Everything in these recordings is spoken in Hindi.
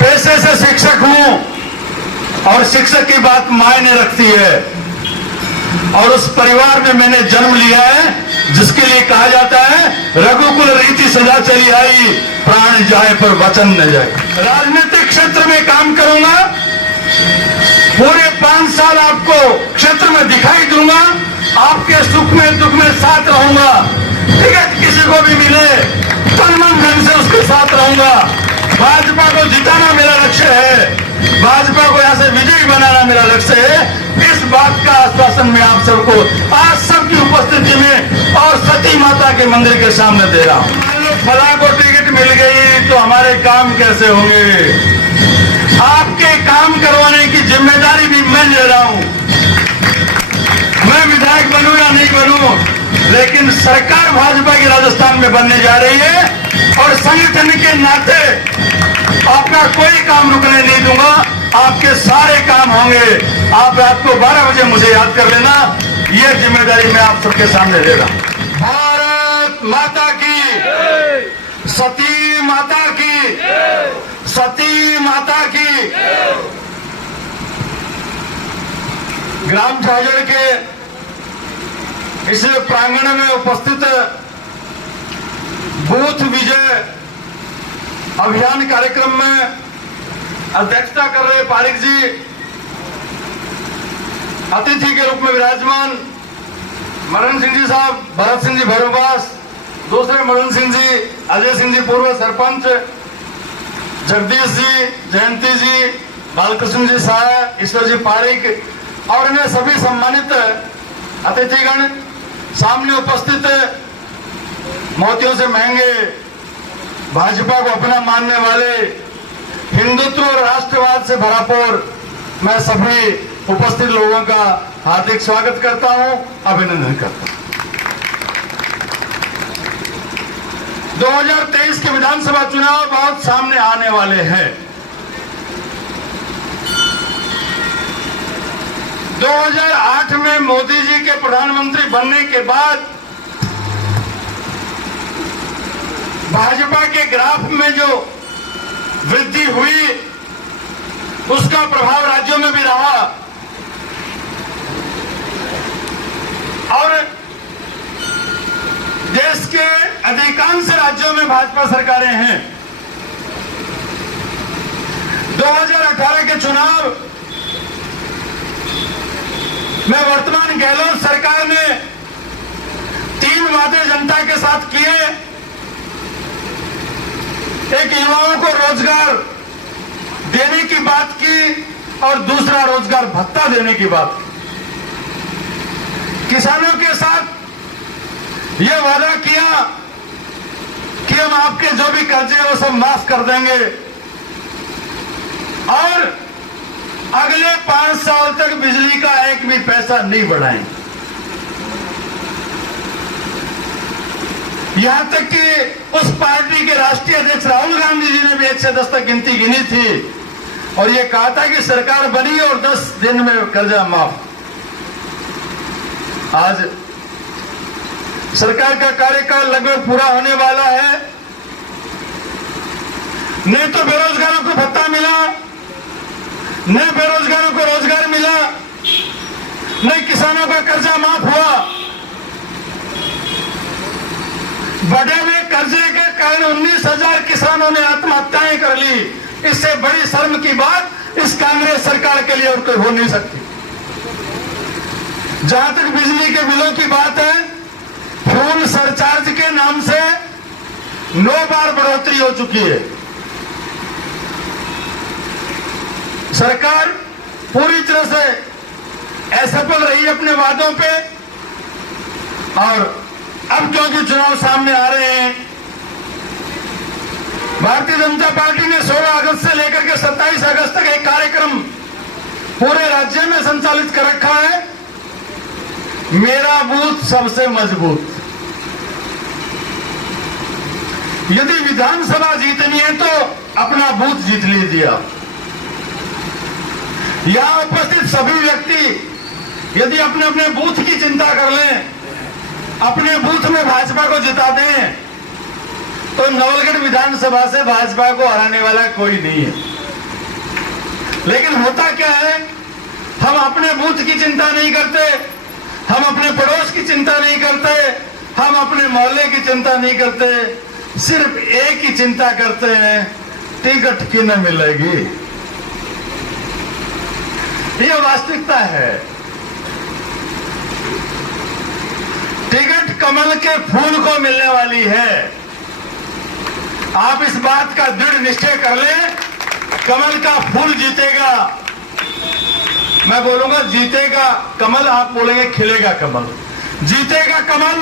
पेशे से शिक्षक हूं और शिक्षक की बात मायने रखती है। और उस परिवार में मैंने जन्म लिया है जिसके लिए कहा जाता है रघुकुल रीति सदा चली आई, प्राण जाए पर वचन न जाए। राजनीतिक क्षेत्र में काम करूंगा, पूरे 5 साल आपको क्षेत्र में दिखाई दूंगा, आपके सुख में दुख में साथ रहूंगा। टिकट किसी को भी मिले तन मन धन से उसके साथ रहूंगा। भाजपा को जिताना मेरा लक्ष्य है, भाजपा को यहाँ से विजयी बनाना मेरा लक्ष्य है। इस बात का आश्वासन मैं आप सबको आज सबकी उपस्थिति में और सती माता के मंदिर के सामने दे रहा हूँ। मान लो फला को टिकट मिल गई तो हमारे काम कैसे होंगे? आपके काम करवाने की जिम्मेदारी भी मैं ले रहा हूँ। मैं विधायक बनूं या नहीं बनूं, लेकिन सरकार भाजपा की राजस्थान में बनने जा रही है और संगठन के नाते आपका कोई काम रुकने नहीं दूंगा। आपके सारे काम होंगे। आप रात को 12 बजे मुझे याद कर लेना। ये जिम्मेदारी मैं आप सबके सामने दे रहा हूं। भारत माता की, सती माता की, सती माता की। ग्राम झाझड़ के इस प्रांगण में उपस्थित बूथ विजय अभियान कार्यक्रम में अध्यक्षता कर रहे पारिक जी, अतिथि के रूप में विराजमान मरण सिंह जी साहब, भरत सिंह जी भैरवबास, दूसरे मरण सिंह जी, अजय सिंह जी पूर्व सरपंच, जगदीश जी, जयंती जी, बालकृष्ण जी साहब, ईश्वर जी पारिक और अन्य सभी सम्मानित अतिथिगण, सामने उपस्थित मोतियों से महंगे, भाजपा को अपना मानने वाले, हिंदुत्व और राष्ट्रवाद से भरापूर, मैं सभी उपस्थित लोगों का हार्दिक स्वागत करता हूं, अभिनंदन करता हूं। 2023 के विधानसभा चुनाव बहुत सामने आने वाले हैं। 2008 में मोदी जी के प्रधानमंत्री बनने के बाद भाजपा के ग्राफ में जो वृद्धि हुई उसका प्रभाव राज्यों में भी रहा और देश के अधिकांश राज्यों में भाजपा सरकारें हैं। 2018 के चुनाव में वर्तमान गहलोत सरकार ने 3 वादे जनता के साथ किए। एक, युवाओं को रोजगार देने की बात की और दूसरा रोजगार भत्ता देने की बात की। किसानों के साथ यह वादा किया कि हम आपके जो भी कर्जे हैं वो सब माफ कर देंगे और अगले 5 साल तक बिजली का एक भी पैसा नहीं बढ़ाएंगे। यहां तक कि उस पार्टी के राष्ट्रीय अध्यक्ष राहुल गांधी जी ने भी 1 से 10 तक गिनती गिनी थी और यह कहा था कि सरकार बनी और 10 दिन में कर्जा माफ। आज सरकार का कार्यकाल लगभग पूरा होने वाला है। नहीं तो बेरोजगारों को भत्ता मिला, न बेरोजगारों को रोजगार मिला, न किसानों का कर्जा माफ हुआ। बढ़े हुए कर्जे के कारण 19,000 किसानों ने आत्महत्याएं कर ली। इससे बड़ी शर्म की बात इस कांग्रेस सरकार के लिए और कोई हो नहीं सकती। जहां तक बिजली के बिलों की बात है, फ्यूल सरचार्ज के नाम से 9 बार बढ़ोतरी हो चुकी है। सरकार पूरी तरह से असफल रही अपने वादों पे और अब क्योंकि चुनाव सामने आ रहे हैं, भारतीय जनता पार्टी ने 16 अगस्त से लेकर के 27 अगस्त तक एक कार्यक्रम पूरे राज्य में संचालित कर रखा है, मेरा बूथ सबसे मजबूत। यदि विधानसभा जीतनी है तो अपना बूथ जीत लीजिए आप। यहां उपस्थित सभी व्यक्ति यदि अपने अपने बूथ की चिंता कर लें, अपने बूथ में भाजपा को जिता दें, तो नवलगढ़ विधानसभा से भाजपा को हराने वाला कोई नहीं है। लेकिन होता क्या है, हम अपने बूथ की चिंता नहीं करते, हम अपने पड़ोस की चिंता नहीं करते, हम अपने मोहल्ले की चिंता नहीं करते, सिर्फ एक ही चिंता करते हैं, टिकट किन्हें मिलेगी। यह वास्तविकता है। टिकट कमल के फूल को मिलने वाली है। आप इस बात का दृढ़ निश्चय कर लें, कमल का फूल जीतेगा। मैं बोलूंगा जीतेगा कमल, आप बोलेंगे खिलेगा कमल। जीतेगा कमल,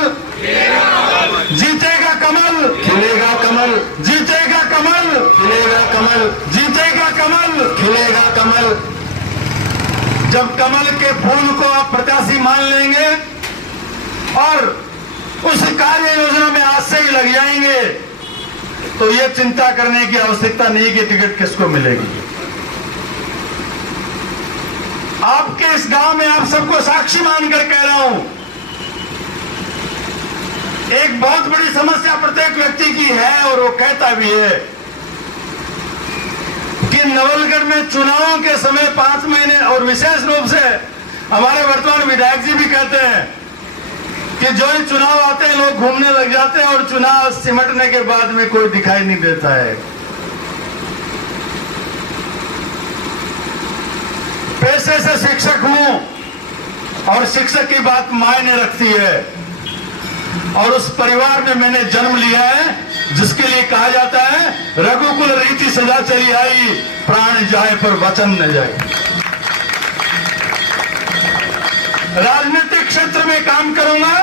जीतेगा कमल, खिलेगा कमल, जीतेगा कमल, खिलेगा कमल, जीतेगा कमल, खिलेगा कमल। जब कमल के फूल को आप प्रत्याशी मान लेंगे और उस कार्य योजना में आज से ही लग जाएंगे, तो ये चिंता करने की आवश्यकता नहीं कि टिकट किसको मिलेगी। आपके इस गांव में आप सबको साक्षी मानकर कह रहा हूं, एक बहुत बड़ी समस्या प्रत्येक व्यक्ति की है और वो कहता भी है कि नवलगढ़ में चुनावों के समय 5 महीने, और विशेष रूप से हमारे वर्तमान विधायक जी भी कहते हैं कि जो ही चुनाव आते हैं लोग घूमने लग जाते हैं और चुनाव सिमटने के बाद में कोई दिखाई नहीं देता है। पेशे से शिक्षक हूं और शिक्षक की बात मायने रखती है, और उस परिवार में मैंने जन्म लिया है जिसके लिए कहा जाता है रघुकुल रीति सदा चली आई, प्राण जाए पर वचन न जाए। राजनीतिक क्षेत्र में काम करूंगा,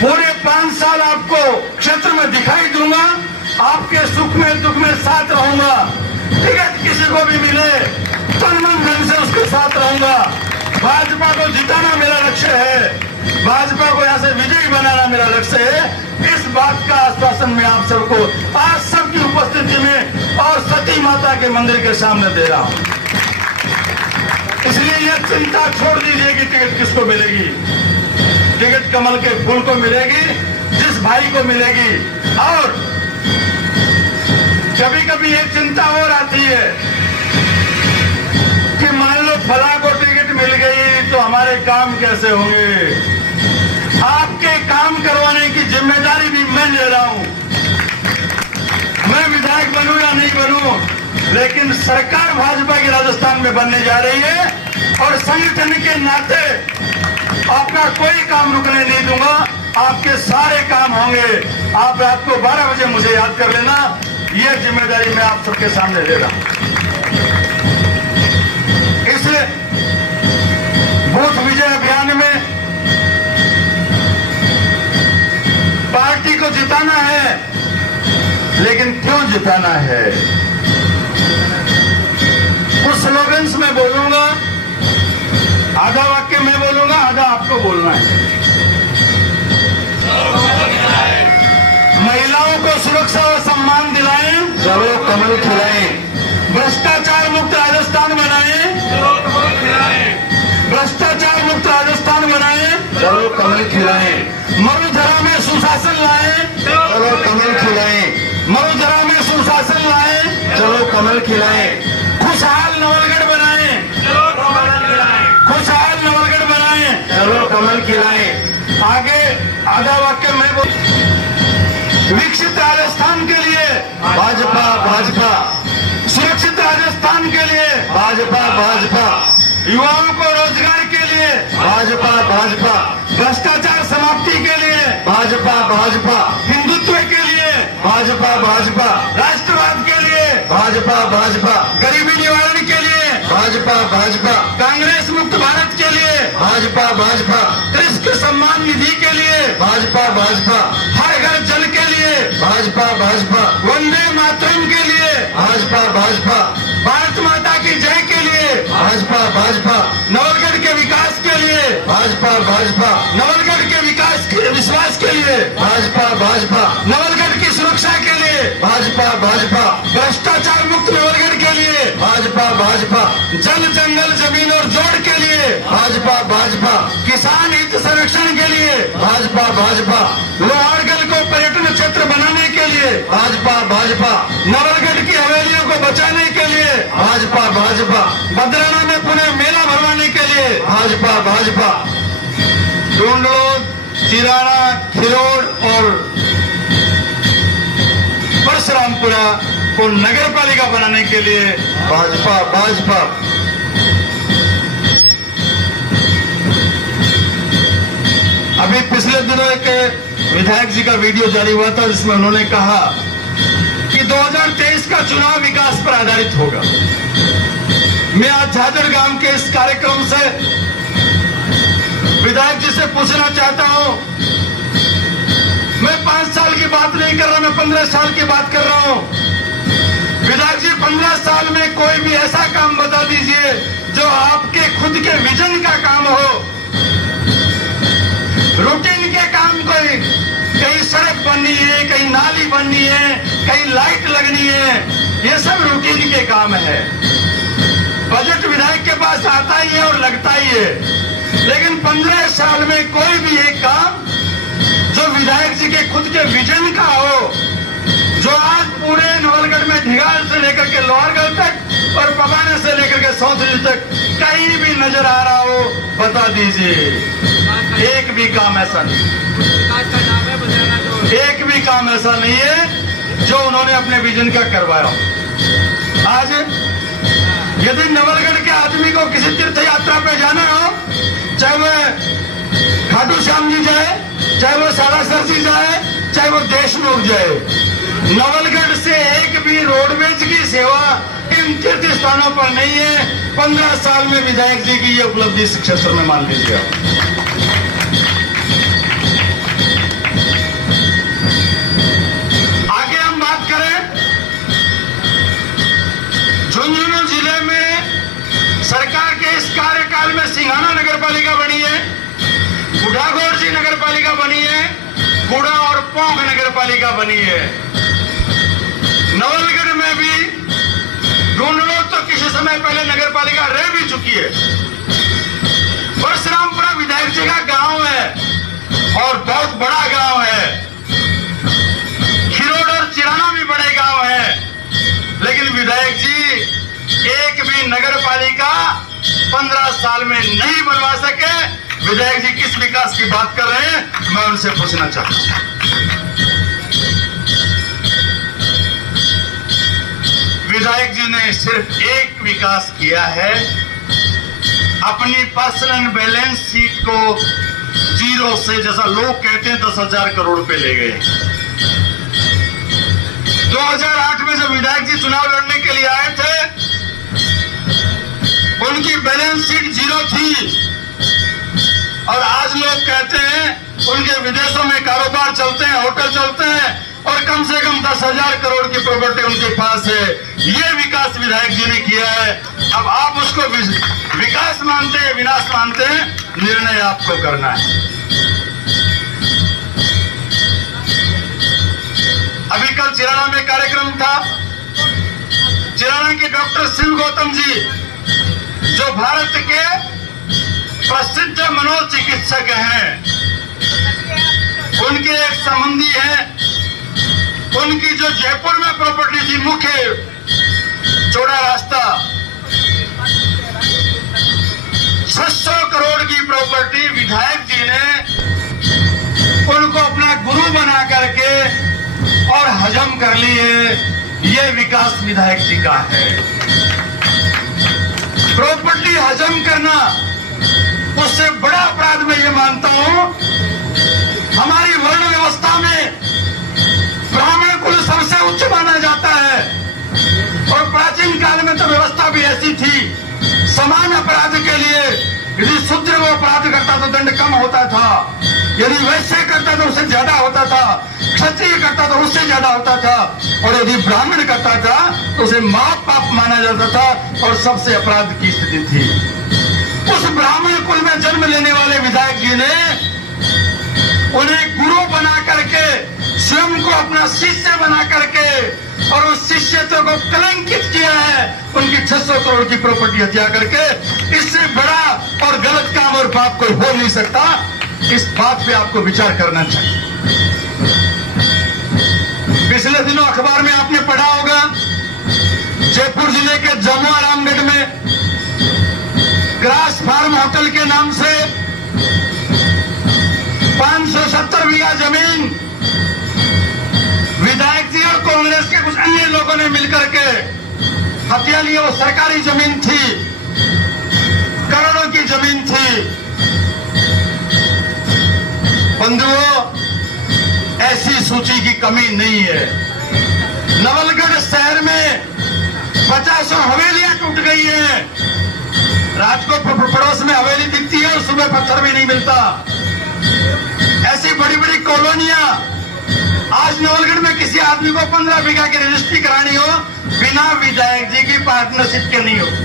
पूरे 5 साल आपको क्षेत्र में दिखाई दूंगा, आपके सुख में दुख में साथ रहूंगा। टिकट किसी को भी मिले तन मन धन से उसके साथ रहूंगा। भाजपा को जिताना मेरा लक्ष्य है, भाजपा को यहां से विजयी बनाना मेरा लक्ष्य है। इस बात का आश्वासन मैं आप सबको आज सबकी उपस्थिति में और सती माता के मंदिर के सामने दे रहा हूं। इसलिए यह चिंता छोड़ दीजिए कि टिकट किसको मिलेगी। टिकट कमल के फूल को मिलेगी, जिस भाई को मिलेगी। और कभी कभी एक चिंता और आती है कि मान लो फला को टिकट मिल गई तो हमारे काम कैसे होंगे। आपके काम करवाने की जिम्मेदारी भी मैं ले रहा हूं। मैं विधायक बनूं या नहीं बनूं, लेकिन सरकार भाजपा की राजस्थान में बनने जा रही है और संगठन के नाते आपका कोई काम रुकने नहीं दूंगा। आपके सारे काम होंगे। आप रात को 12 बजे मुझे याद कर लेना। यह जिम्मेदारी मैं आप सबके सामने ले रहा हूं। इस बूथ विजय अभियान में पार्टी को जिताना है, लेकिन क्यों जिताना है? कुछ स्लोगन्स में बोलूंगा, आधा वाक्य मैं बोलूंगा, आधा आपको बोलना है। महिलाओं को सुरक्षा और सम्मान दिलाएं, चलो कमल खिलाएं। भ्रष्टाचार मुक्त राजस्थान बनाएं, भ्रष्टाचार मुक्त राजस्थान बनाएं, चलो कमल खिलाएं। मरुधरा में सुशासन लाएं, चलो कमल खिलाएं। मरुधरा में सुशासन लाएं, चलो कमल खिलाएं। खुशहाल नवलगढ़ बनाएं, खुशहाल नवलगढ़ बनाएं, चलो कमल खिलाएं। आगे आधा वाक्य मैं बोल। विकसित राजस्थान के लिए भाजपा भाजपा, सुरक्षित राजस्थान के लिए भाजपा भाजपा, युवाओं को रोजगार के लिए भाजपा भाजपा, भ्रष्टाचार समाप्ति के लिए भाजपा भाजपा, हिंदुत्व के लिए भाजपा भाजपा, राष्ट्रवाद के लिए भाजपा भाजपा, गरीबी निवारण के लिए भाजपा भाजपा, कांग्रेस मुक्त भारत के लिए भाजपा भाजपा, कृषि सम्मान निधि के लिए भाजपा भाजपा, हर घर जल के लिए भाजपा भाजपा, वंदे मातरम के लिए भाजपा भाजपा, भारत माता की जय के लिए भाजपा भाजपा, नवलगढ़ के विकास के लिए भाजपा भाजपा, नवलगढ़ के विकास के विश्वास के लिए भाजपा भाजपा, नवलगढ़ की सुरक्षा के लिए भाजपा भाजपा, भ्रष्टाचार मुक्त नवलगढ़ के लिए भाजपा भाजपा, जल जंगल जमीन और जोड़ के लिए भाजपा भाजपा, किसान हित संरक्षण के लिए भाजपा भाजपा, लोहारगढ़ को पर्यटन क्षेत्र बनाने के लिए भाजपा भाजपा, नवलगढ़ की हवेलियों को बचाने के लिए, भाजपा भाजपा बदराना में पुनः मेला भरवाने के लिए भाजपा भाजपा ढूंढलोद, चिराना, खिरोड़ और परशुरामपुरा को नगर पालिका बनाने के लिए भाजपा भाजपा अभी पिछले दिनों एक विधायक जी का वीडियो जारी हुआ था जिसमें उन्होंने कहा कि 2023 का चुनाव विकास पर आधारित होगा। मैं आज झाझड़गांव के इस कार्यक्रम से विधायक जी से पूछना चाहता हूं, मैं 5 साल की बात नहीं कर रहा, मैं 15 साल की बात कर रहा हूं। विधायक जी 15 साल में कोई भी ऐसा काम बता दीजिए जो आपके खुद के विजन का काम हो। रूटीन के काम कोई, कहीं सड़क बननी है, कहीं नाली बननी है, कहीं लाइट लगनी है, ये सब रूटीन के काम है। बजट विधायक के पास आता ही है और लगता ही है, लेकिन 15 साल में कोई भी एक काम जो विधायक जी के खुद के विजन का हो, जो आज पूरे नवलगढ़ में ढिगाल से लेकर के लोहारगढ़ तक और पबाना से लेकर के सौंदर्य तक कहीं भी नजर आ रहा हो, बता दीजिए। एक भी काम ऐसा नहीं, एक भी काम ऐसा नहीं है जो उन्होंने अपने विजन का करवाया। आज यदि नवलगढ़ के आदमी को किसी तीर्थ यात्रा पे जाना हो, चाहे वह खाटू श्याम जी जाए, चाहे वो सालासर जी जाए, चाहे वो देशमुख जाए, नवलगढ़ से एक भी रोडवेज की सेवा इन तीर्थ स्थानों पर नहीं है। 15 साल में विधायक जी की ये उपलब्धि इस क्षेत्र में मान लीजिए। आगे हम बात करें, झुंझुनू जिले में सरकार के इस कार्यकाल में सिंघाना नगर पालिका बनी है, बुढ़ागोड़ जी नगर पालिका बनी है, गुड़ा और पोंग नगर पालिका बनी है। नवलगढ़ में भी ढूंढलो तो किसी समय पहले नगर पालिका रह भी चुकी है। परशुरामपुरा विधायक जी का गांव है और बहुत बड़ा गांव है। खिरोड़ और चिराना भी बड़े गांव है, लेकिन विधायक जी एक भी नगर पालिका 15 साल में नहीं बनवा सके। विधायक जी किस विकास की बात कर रहे हैं, मैं उनसे पूछना चाहता हूं। विधायक जी ने सिर्फ एक विकास किया है, अपनी पर्सनल बैलेंस शीट को जीरो से, जैसा लोग कहते हैं 10,000 करोड़ रुपए ले गए। 2008 में जब विधायक जी चुनाव लड़ने के लिए आए थे, उनकी बैलेंस शीट जीरो थी और आज लोग कहते हैं उनके विदेशों में कारोबार चलते हैं, होटल चलते हैं और कम से कम 10,000 करोड़ की प्रॉपर्टी उनके पास है। ये विकास विधायक जी ने किया है। अब आप उसको विकास मानते हैं, विनाश मानते हैं, निर्णय आपको करना है। अभी कल चिराना में कार्यक्रम था। चिराना के डॉक्टर शिव गौतम जी, जो भारत के प्रसिद्ध मनोचिकित्सक हैं, उनके एक संबंधी हैं, उनकी जो जयपुर में प्रॉपर्टी थी, मुख्य चौड़ा रास्ता, 600 करोड़ की प्रॉपर्टी विधायक जी ने उनको अपना गुरु बना करके और हजम कर ली है। ये विकास विधायक जी का है। प्रॉपर्टी हजम करना उससे बड़ा अपराध मैं ये मानता हूं। हमारी वर्ण व्यवस्था में ब्राह्मण कुल सबसे उच्च माना जाता है और प्राचीन काल में तो व्यवस्था भी ऐसी थी, समान अपराध के लिए यदि शूद्र वो अपराध करता तो दंड कम होता था, यदि वैश्य करता तो उससे ज्यादा होता था, क्षत्रिय करता तो उससे ज्यादा होता था, और यदि ब्राह्मण करता था तो उसे महापाप माना जाता था और सबसे अपराध की स्थिति थी। उस ब्राह्मण कुल में जन्म लेने वाले विधायक जी ने उन्हें गुरु बना करके, स्वयं को अपना शिष्य बना करके और उस शिष्यत्व को कलंकित किया है, उनकी 600 करोड़ की प्रॉपर्टी हत्या करके। इससे बड़ा और गलत काम और पाप कोई हो नहीं सकता। इस बात पे आपको विचार करना चाहिए। पिछले दिनों अखबार में आपने पढ़ा होगा जयपुर जिले के जमुआ रामगढ़ में ग्रास फार्म होटल के नाम से 570 बीघा जमीन विधायक जी और कांग्रेस के कुछ अन्य लोगों ने मिलकर के हत्या ली। वो सरकारी जमीन थी, करोड़ों की जमीन थी। बंधुओं, ऐसी सूची की कमी नहीं है। नवलगढ़ शहर में 50 हवेलियां टूट गई हैं। रात को पड़ोस में हवेली दिखती है और सुबह पत्थर भी नहीं मिलता। ऐसी बड़ी बड़ी कॉलोनियां। आज नवलगढ़ में किसी आदमी को 15 बीघा की रजिस्ट्री करानी हो, बिना विधायक जी की पार्टनरशिप के नहीं होती।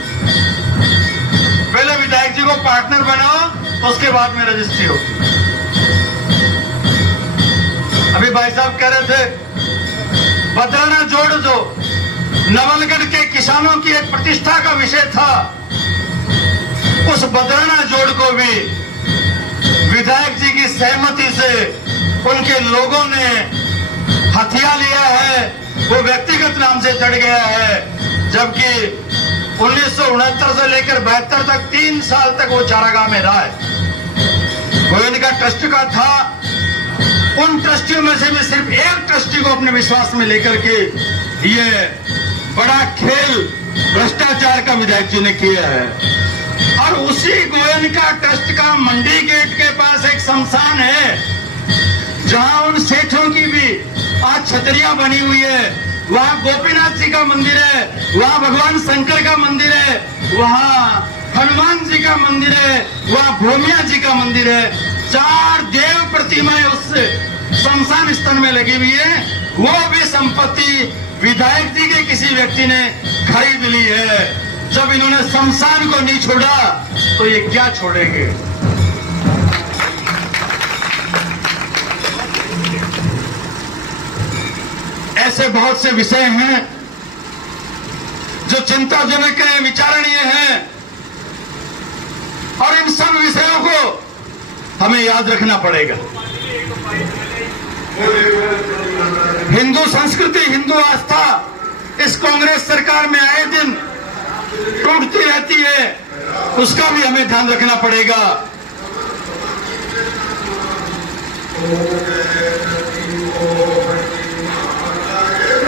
पहले विधायक जी को पार्टनर बनाओ, तो उसके बाद में रजिस्ट्री होती। अभी भाई साहब कह रहे थे बदराना जोड़ जो नवलगढ़ के किसानों की एक प्रतिष्ठा का विषय था, उस बदराना जोड़ को भी विधायक जी की सहमति से उनके लोगों ने हथिया लिया है। वो व्यक्तिगत नाम से चढ़ गया है, जबकि 1969 से लेकर 72 तक 3 साल तक वो चारागाह में रहा है। वो इनका ट्रस्ट का था। उन ट्रस्टियों में से भी सिर्फ एक ट्रस्टी को अपने विश्वास में लेकर के ये बड़ा खेल भ्रष्टाचार का विधायक जी ने किया है। और उसी गोयनका ट्रस्ट का मंडी गेट के पास एक शमशान है, जहां उन सेठों की भी आज छतरियां बनी हुई है। वहां गोपीनाथ जी का मंदिर है, वहां भगवान शंकर का मंदिर है, वहां हनुमान जी का मंदिर है, वहां भूमिया जी का मंदिर है। 4 देव प्रतिमाएं उस शमशान स्थल में लगी हुई है। वो भी संपत्ति विधायक जी के किसी व्यक्ति ने खरीद ली है। जब इन्होंने शमशान को नहीं छोड़ा तो ये क्या छोड़ेंगे? ऐसे बहुत से विषय हैं जो चिंताजनक है, विचारणीय है, और इन सब विषयों को हमें याद रखना पड़ेगा। हिंदू संस्कृति, हिंदू आस्था इस कांग्रेस सरकार में आए दिन टूटती रहती है, उसका भी हमें ध्यान रखना पड़ेगा।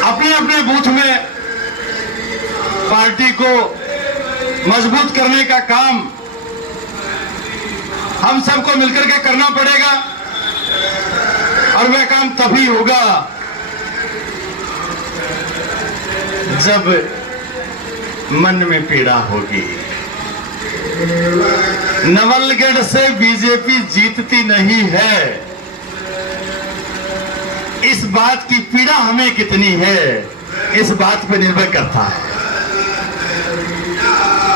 अपने अपने बूथ में पार्टी को मजबूत करने का काम हम सबको मिलकर के करना पड़ेगा, और वह काम तभी होगा जब मन में पीड़ा होगी। नवलगढ़ से बीजेपी जीतती नहीं है। इस बात की पीड़ा हमें कितनी है, इस बात पर निर्भर करता है।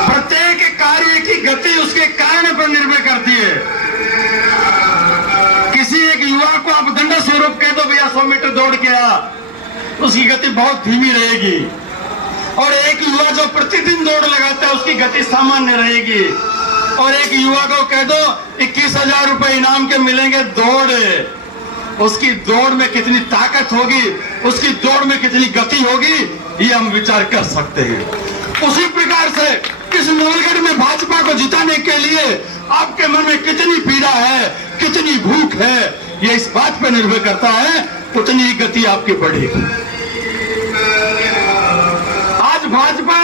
प्रत्येक कार्य की गति उसके कारण पर निर्भर करती है। किसी एक युवा को आप दंड स्वरूप कह दो भैया 100 मीटर दौड़ के आ, उसकी गति बहुत धीमी रहेगी। और एक युवा जो प्रतिदिन दौड़ लगाता है उसकी गति सामान्य रहेगी। और एक युवा को कह दो 21,000 रुपए इनाम के मिलेंगे, दौड़, उसकी दौड़ में कितनी ताकत होगी, उसकी दौड़ में कितनी गति होगी, ये हम विचार कर सकते हैं। उसी प्रकार से इस नवलगढ़ में भाजपा को जिताने के लिए आपके मन में कितनी पीड़ा है, कितनी भूख है, ये इस बात पर निर्भर करता है, उतनी ही गति आपकी बढ़ेगी। आज भाजपा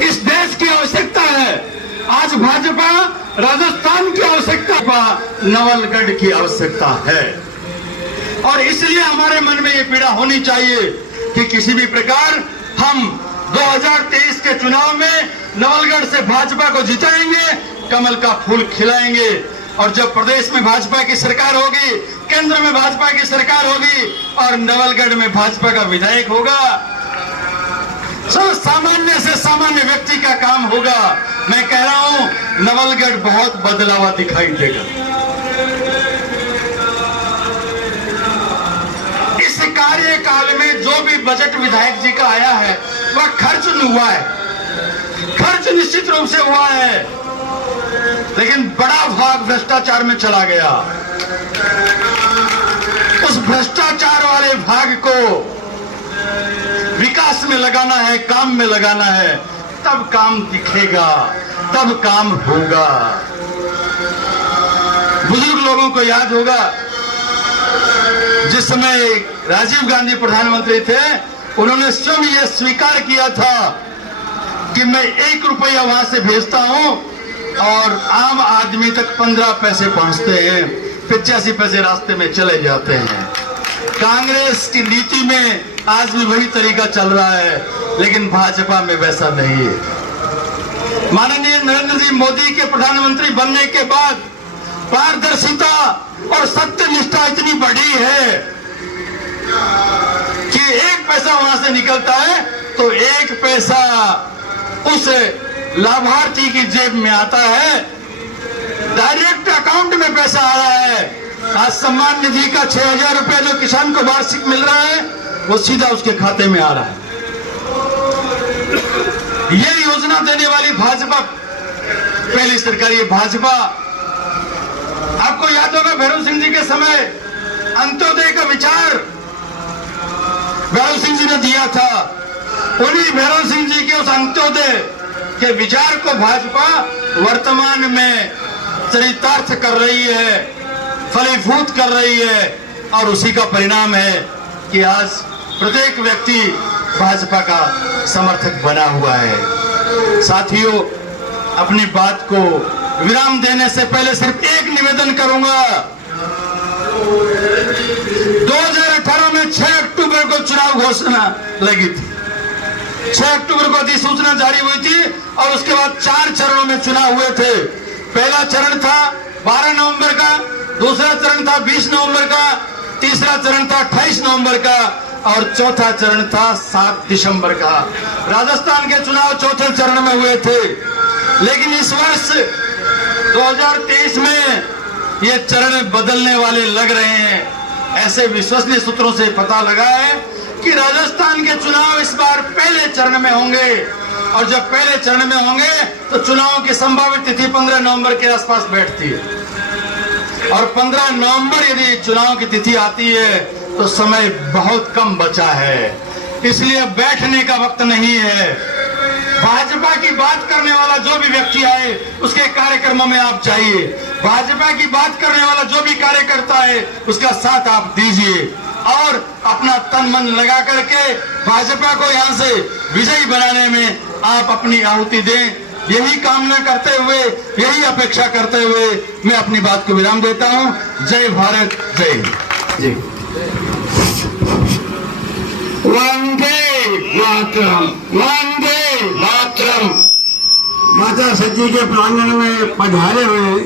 इस देश की आवश्यकता है, आज भाजपा राजस्थान की आवश्यकता, नवलगढ़ की आवश्यकता है। और इसलिए हमारे मन में ये पीड़ा होनी चाहिए कि किसी भी प्रकार हम 2023 के चुनाव में नवलगढ़ से भाजपा को जिताएंगे, कमल का फूल खिलाएंगे। और जब प्रदेश में भाजपा की सरकार होगी, केंद्र में भाजपा की सरकार होगी और नवलगढ़ में भाजपा का विधायक होगा, सब सामान्य से सामान्य व्यक्ति का काम होगा। मैं कह रहा हूं नवलगढ़ बहुत बदलावा दिखाई देगा। इस कार्यकाल में जो भी बजट विधायक जी का आया है वह खर्च नहीं हुआ है, खर्च निश्चित रूप से हुआ है, लेकिन बड़ा भाग भ्रष्टाचार में चला गया। उस भ्रष्टाचार वाले भाग को विकास में लगाना है, काम में लगाना है, तब काम दिखेगा, तब काम होगा। बुजुर्ग लोगों को याद होगा, जिस समय राजीव गांधी प्रधानमंत्री थे, उन्होंने स्वयं यह स्वीकार किया था कि मैं 1 रुपया वहां से भेजता हूं और आम आदमी तक 15 पैसे पहुंचते हैं, 85 पैसे रास्ते में चले जाते हैं। कांग्रेस की नीति में आज भी वही तरीका चल रहा है, लेकिन भाजपा में वैसा नहीं है। माननीय नरेंद्र जी मोदी के प्रधानमंत्री बनने के बाद पारदर्शिता और सत्यनिष्ठा इतनी बढ़ी है कि 1 पैसा वहां से निकलता है तो 1 पैसा उस लाभार्थी की जेब में आता है, डायरेक्ट अकाउंट में पैसा आ रहा है। आज सम्मान निधि का 6,000 रुपया जो किसान को वार्षिक मिल रहा है, वो सीधा उसके खाते में आ रहा है। ये योजना देने वाली भाजपा पहली सरकार, ये भाजपा। आपको याद होगा भैरव सिंह जी के समय अंत्योदय का विचार भैरव सिंह जी ने दिया था। उन्हीं भैरव सिंह जी के उस अंत्योदय के विचार को भाजपा वर्तमान में चरितार्थ कर रही है, फलीभूत कर रही है, और उसी का परिणाम है कि आज प्रत्येक व्यक्ति भाजपा का समर्थक बना हुआ है। साथियों, अपनी बात को विराम देने से पहले सिर्फ एक निवेदन करूंगा। 2018 में 6 अक्टूबर को चुनाव घोषणा लगी थी, 6 अक्टूबर को अधिसूचना जारी हुई थी और उसके बाद 4 चरणों में चुनाव हुए थे। पहला चरण था 12 नवंबर का, दूसरा चरण था 20 नवंबर का, तीसरा चरण था 28 नवंबर का और चौथा चरण था 7 दिसंबर का। राजस्थान के चुनाव चौथे चरण में हुए थे, लेकिन इस वर्ष 2023 में ये चरण बदलने वाले लग रहे हैं। ऐसे विश्वसनीय सूत्रों से पता लगा है कि राजस्थान के चुनाव इस बार पहले चरण में होंगे, और जब पहले चरण में होंगे तो चुनाव की संभावित तिथि 15 नवंबर के आसपास बैठती है, और 15 नवंबर यदि चुनाव की तिथि आती है तो समय बहुत कम बचा है, इसलिए बैठने का वक्त नहीं है। भाजपा की बात करने वाला जो भी व्यक्ति आए उसके कार्यक्रमों में आप जाइए, भाजपा की बात करने वाला जो भी कार्यकर्ता है उसका साथ आप दीजिए और अपना तन मन लगा करके भाजपा को यहाँ से विजयी बनाने में आप अपनी आहुति दें। यही कामना करते हुए, यही अपेक्षा करते हुए मैं अपनी बात को विराम देता हूँ। जय भारत, जय हिंद। वंदे मातरम, वंदे मातरम। माता सती के प्रांगण में पधारे हुए